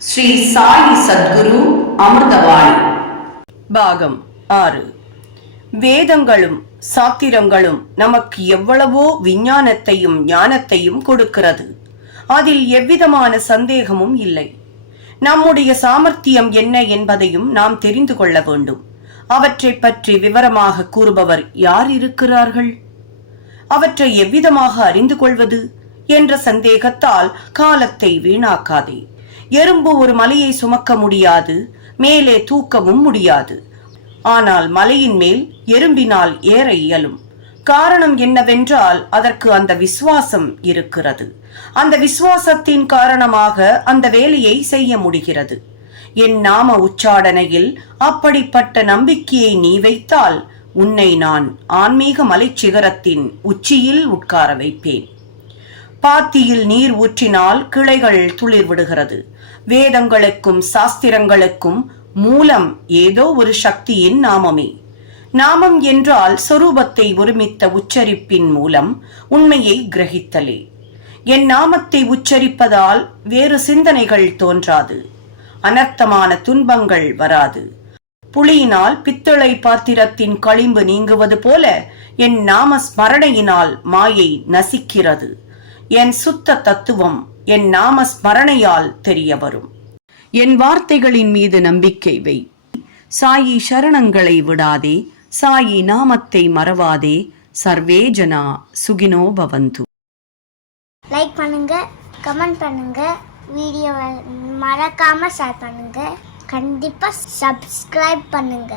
ஸ்ரீ சாயி சத்குரு அமிர்தவாணி பாகம் ஆறு. வேதங்களும் சாத்திரங்களும் நமக்கு எவ்வளவோ விஞ்ஞானத்தையும் ஞானத்தையும் கொடுக்கிறது. அதில் எவ்விதமான சந்தேகமும் இல்லை. நம்முடைய சாமர்த்தியம் என்ன என்பதையும் நாம் தெரிந்து கொள்ள வேண்டும். அவற்றை பற்றி விவரமாக கூறுபவர் யார் இருக்கிறார்கள்? அவற்றை எவ்விதமாக அறிந்து கொள்வது? என்ற சந்தேகத்தால் காலத்தை வீணாக்காதே. எறும்பு ஒரு மலையை சுமக்க முடியாது மேலே தூக்கவும் முடியாது. ஆனால் மலையின் மேல் எறும்பினால் ஏற இயலும். காரணம் என்னவென்றால் அதற்கு அந்த விசுவாசம் இருக்கிறது. அந்த விசுவாசத்தின் காரணமாக அந்த வேலையை செய்ய முடிகிறது. என் நாம உச்சாடனையில் அப்படிப்பட்ட நம்பிக்கையை நீ வைத்தால் உன்னை நான் ஆன்மீக மலைச்சிகரத்தின் உச்சியில் உட்கார வைப்பேன். பாத்தியில் நீர் ஊற்றினால் கிளைகள் துளிர் விடுகிறது வேதங்களுக்கும் சாஸ்திரங்களுக்கும் மூலம் ஏதோ ஒரு சக்தியின் நாமமே. நாமம் என்றால் சொரூபத்தை ஒருமித்த உச்சரிப்பின் மூலம் உண்மையை கிரகித்தலே. என் நாமத்தை உச்சரிப்பதால் வேறு சிந்தனைகள் தோன்றாது. அனர்த்தமான துன்பங்கள் வராது. புலியினால் பித்தளை பாத்திரத்தின் களிம்பு நீங்குவது போல என் நாம ஸ்மரணையினால் மாயை நசிக்கிறது. என் சுத்த தத்துவம் என் நாம ஸ்மரணையால் தெரிய வரும். என் வார்த்தைகளின் மீது நம்பிக்கை வை. சாயி சரணங்களை விடாதே சாயி நாமத்தை மறவாதே. சர்வே ஜனா சுகினோ பவந்து. லைக் பண்ணுங்க கமெண்ட் பண்ணுங்க வீடியோவை மறக்காம ஷேர் பண்ணுங்க. கண்டிப்பா சப்ஸ்கிரைப் பண்ணுங்க.